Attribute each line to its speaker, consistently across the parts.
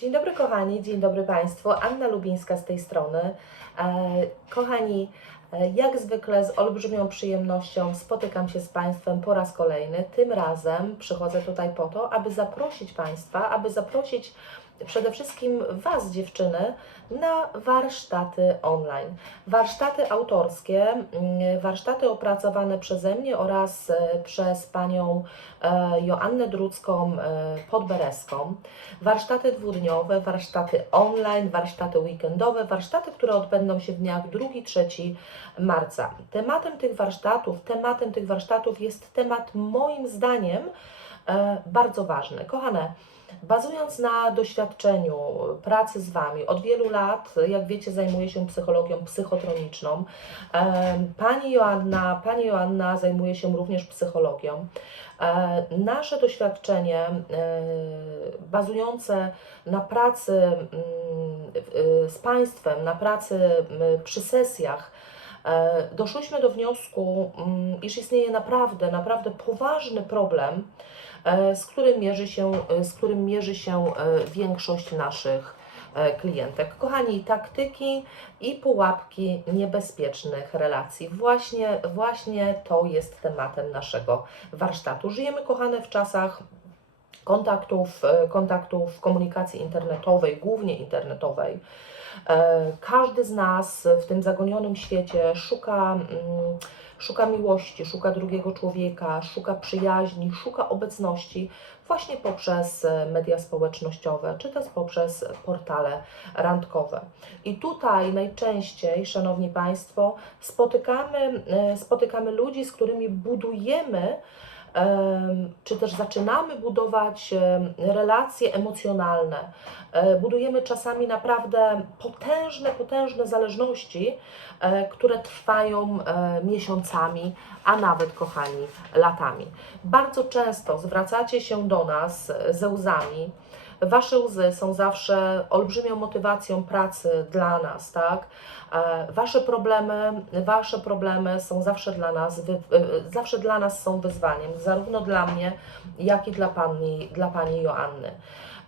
Speaker 1: Dzień dobry kochani, dzień dobry Państwu. Anna Lubińska z tej strony. E, kochani, jak zwykle z olbrzymią przyjemnością spotykam się z Państwem po raz kolejny. Tym razem przychodzę tutaj po to, aby zaprosić Państwa, aby zaprosić przede wszystkim Was, dziewczyny, na warsztaty online. Warsztaty autorskie, mm, warsztaty opracowane przeze mnie oraz e, przez panią e, Joannę Drucką e, Podbereską. Warsztaty dwudniowe, warsztaty online, warsztaty weekendowe, warsztaty, które odbędą się w dniach 2-3 marca. Tematem tych warsztatów, tematem tych warsztatów jest temat moim zdaniem e, bardzo ważny. Kochane, Bazując na doświadczeniu pracy z Wami, od wielu lat, jak wiecie, zajmuję się psychologią psychotroniczną. Em, Pani Joanna, Pani Joanna zajmuje się również psychologią. E, Nasze doświadczenie e, bazujące na pracy mm, e, z Państwem, na pracy przy sesjach, e, doszłyśmy do wniosku, mm, iż istnieje naprawdę, naprawdę poważny problem, e, z którym mierzy się, e, z którym mierzy się e, większość naszych e, klientek. Kochani, taktyki i pułapki niebezpiecznych relacji. Właśnie, właśnie to jest tematem naszego warsztatu. Żyjemy, kochane, w czasach kontaktów, e, kontaktów komunikacji internetowej, głównie internetowej. E, Każdy z nas w tym zagonionym świecie szuka, mm, szuka miłości, szuka drugiego człowieka, szuka przyjaźni, szuka obecności właśnie poprzez e, media społecznościowe, czy też poprzez portale randkowe. I tutaj najczęściej, Szanowni Państwo, spotykamy, spotykamy ludzi, z którymi budujemy em, czy też zaczynamy budować relacje emocjonalne. E, Budujemy czasami naprawdę potężne, potężne zależności, e, które trwają e, miesiącami, a nawet, kochani, latami. Bardzo często zwracacie się do nas ze łzami. Wasze łzy są zawsze olbrzymią motywacją pracy dla nas, tak? E, Wasze problemy, wasze problemy są zawsze dla nas, wy, e, zawsze dla nas są wyzwaniem, zarówno dla mnie, jak i dla pani, dla pani Joanny.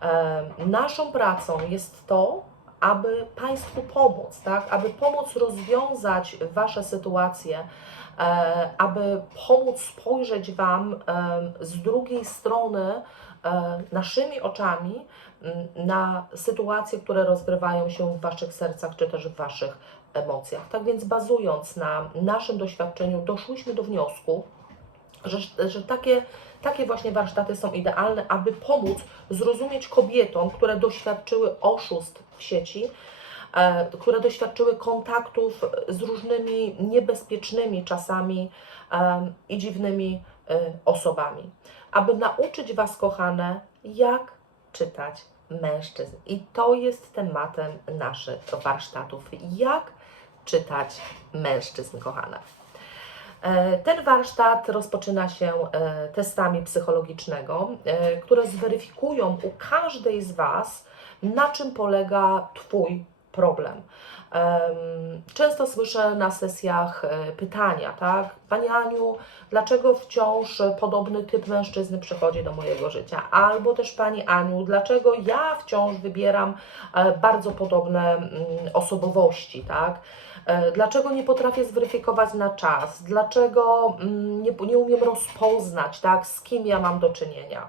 Speaker 1: E, Naszą pracą jest to, aby Państwu pomóc, tak? aby pomóc rozwiązać Wasze sytuacje, aby pomóc spojrzeć Wam z drugiej strony naszymi oczami na sytuacje, które rozgrywają się w Waszych sercach czy też w Waszych emocjach. Tak więc bazując na naszym doświadczeniu doszłyśmy do wniosku, że, że takie, takie właśnie warsztaty są idealne, aby pomóc zrozumieć kobietom, które doświadczyły oszustw w sieci, e, które doświadczyły kontaktów z różnymi niebezpiecznymi czasami em, i dziwnymi e, osobami. Aby nauczyć Was, kochane, jak czytać mężczyzn. I to jest tematem naszych warsztatów. Jak czytać mężczyzn, kochane. E, Ten warsztat rozpoczyna się e, testami psychologicznego, e, które zweryfikują u każdej z Was, na czym polega Twój problem. Często słyszę na sesjach e, pytania, tak? Pani Aniu, dlaczego wciąż podobny typ mężczyzny przychodzi do mojego życia? Albo też Pani Aniu, dlaczego ja wciąż wybieram e, bardzo podobne mm, osobowości, tak? E, Dlaczego nie potrafię zweryfikować na czas? Dlaczego mm, nie, nie umiem rozpoznać, tak, z kim ja mam do czynienia?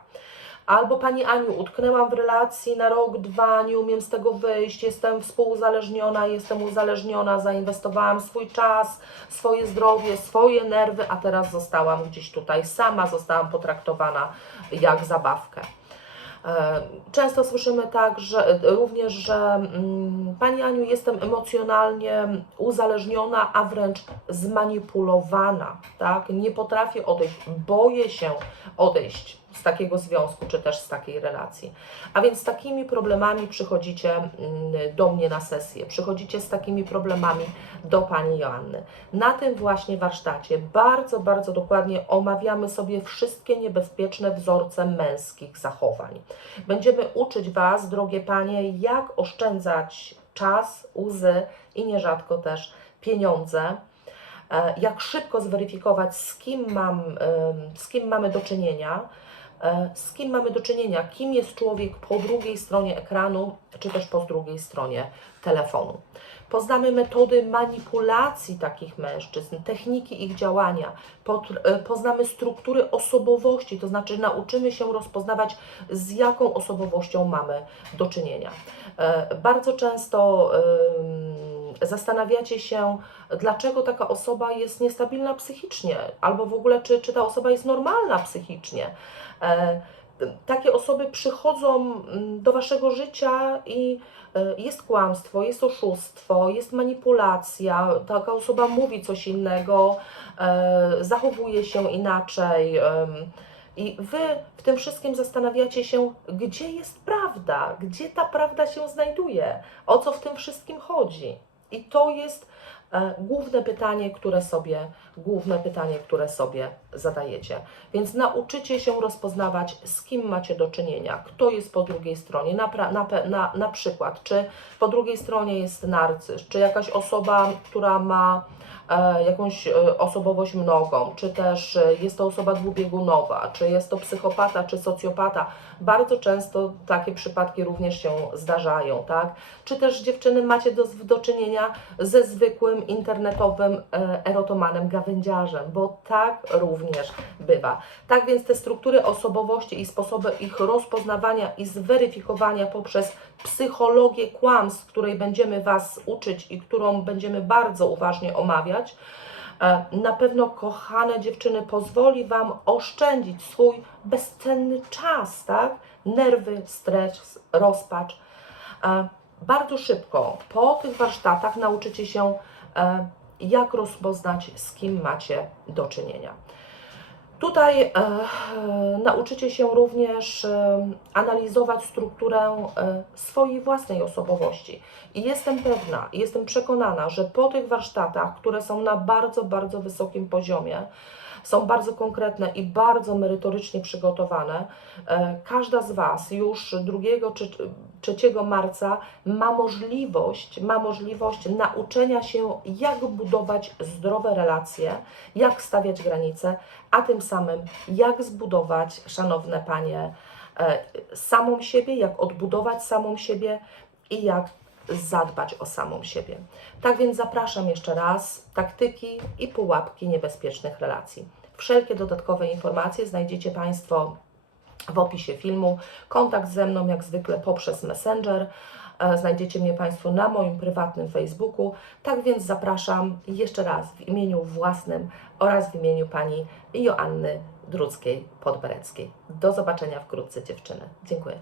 Speaker 1: Albo Pani Aniu, utknęłam w relacji na rok, dwa, nie umiem z tego wyjść, jestem współuzależniona, jestem uzależniona, zainwestowałam swój czas, swoje zdrowie, swoje nerwy, a teraz zostałam gdzieś tutaj sama, zostałam potraktowana jak zabawkę. E, Często słyszymy tak, że również, że mm, Pani Aniu, jestem emocjonalnie uzależniona, a wręcz zmanipulowana, tak? Nie potrafię odejść, boję się odejść z takiego związku, czy też z takiej relacji. A więc z takimi problemami przychodzicie mm, do mnie na sesję, przychodzicie z takimi problemami do Pani Joanny. Na tym właśnie warsztacie bardzo, bardzo dokładnie omawiamy sobie wszystkie niebezpieczne wzorce męskich zachowań. Będziemy uczyć Was, drogie Panie, jak oszczędzać czas, łzy i nierzadko też pieniądze. e, Jak szybko zweryfikować, z kim, mam, z kim mamy do czynienia, z kim mamy do czynienia, kim jest człowiek po drugiej stronie ekranu, czy też po drugiej stronie telefonu. Poznamy metody manipulacji takich mężczyzn, techniki ich działania, e, poznamy struktury osobowości, to znaczy nauczymy się rozpoznawać, z jaką osobowością mamy do czynienia. E, Bardzo często zastanawiacie się, dlaczego taka osoba jest niestabilna psychicznie, albo w ogóle, czy, czy ta osoba jest normalna psychicznie. E, Takie osoby przychodzą mm, do waszego życia i e, jest kłamstwo, jest oszustwo, jest manipulacja, taka osoba mówi coś innego, e, zachowuje się inaczej. I wy w tym wszystkim zastanawiacie się, gdzie jest prawda, gdzie ta prawda się znajduje, o co w tym wszystkim chodzi. I to jest e, główne pytanie, które sobie, główne pytanie, które sobie zadajecie. Więc nauczycie się rozpoznawać, z kim macie do czynienia, kto jest po drugiej stronie. Na, na, na, na przykład, czy po drugiej stronie jest narcyz, czy jakaś osoba, która ma jakąś e, osobowość mnogą, czy też e, jest to osoba dwubiegunowa, czy jest to psychopata, czy socjopata. Bardzo często takie przypadki również się zdarzają, tak? Czy też dziewczyny macie do, do czynienia ze zwykłym internetowym e, erotomanem gawędziarzem, bo tak również bywa. Tak więc te struktury osobowości i sposoby ich rozpoznawania i zweryfikowania poprzez psychologię kłamstw, której będziemy Was uczyć i którą będziemy bardzo uważnie omawiać, e, na pewno, kochane dziewczyny, pozwoli Wam oszczędzić swój bezcenny czas, tak? Nerwy, stres, rozpacz. E, Bardzo szybko po tych warsztatach nauczycie się, e, jak rozpoznać, z kim macie do czynienia. Tutaj e, nauczycie się również e, analizować strukturę e, swojej własnej osobowości. I jestem pewna, jestem przekonana, że po tych warsztatach, które są na bardzo, bardzo wysokim poziomie, są bardzo konkretne i bardzo merytorycznie przygotowane, e, każda z Was już 2 czy 3 marca ma możliwość, ma możliwość nauczenia się, jak budować zdrowe relacje, jak stawiać granice, a tym samym jak zbudować, szanowne panie, e, samą siebie, jak odbudować samą siebie i jak zadbać o samą siebie. Tak więc zapraszam jeszcze raz taktyki i pułapki niebezpiecznych relacji. Wszelkie dodatkowe informacje znajdziecie Państwo w opisie filmu. Kontakt ze mną jak zwykle poprzez Messenger. E, Znajdziecie mnie Państwo na moim prywatnym Facebooku. Tak więc zapraszam jeszcze raz w imieniu własnym oraz w imieniu Pani Joanny Druckiej-Podbereckiej. Do zobaczenia wkrótce dziewczyny. Dziękuję.